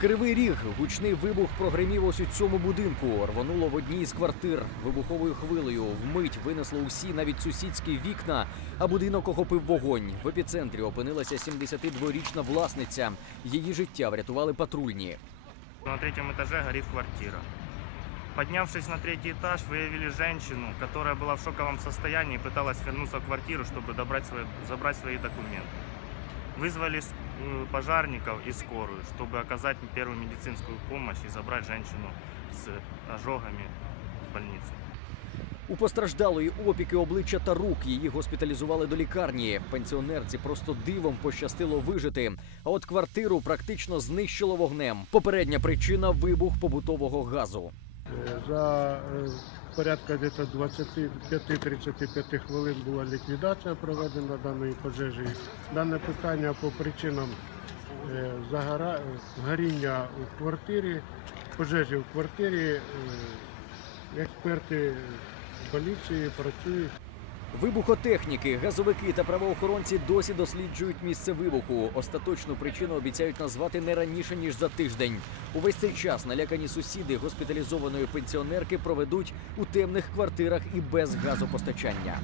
Кривий ріг, гучний вибух прогримів ось у цьому будинку. Рвонуло в одній із квартир вибуховою хвилею. Вмить винесло усі, навіть сусідські вікна, а будинок охопив вогонь. В епіцентрі опинилася 72-річна власниця. Її життя врятували патрульні. На третьем этаже горит квартира. Поднявшись на третий этаж, выявили женщину, которая была в шоковом состоянии и пыталась вернуться в квартиру, чтобы добрать свои, забрать свои документы. Вызвали с- э, пожарников и скорую, чтобы оказать первую медицинскую помощь и забрать женщину с ожогами в больницу. У постраждалої опіки обличчя та рук її госпіталізували до лікарні. Пенсіонерці просто дивом пощастило вижити. А от квартиру практично знищило вогнем. Попередня причина вибух побутового газу. За е, порядка десь 25-35 хвилин була ліквідація проведена даної пожежі. Дане питання по причинам е, горіння у квартирі, пожежі в квартирі. е, Експерти поліції працюють. Вибухотехніки, газовики та правоохоронці досі досліджують місце вибуху. Остаточну причину обіцяють назвати не раніше ніж за тиждень. Увесь цей час налякані сусіди госпіталізованої пенсіонерки проведуть у темних квартирах і без газопостачання.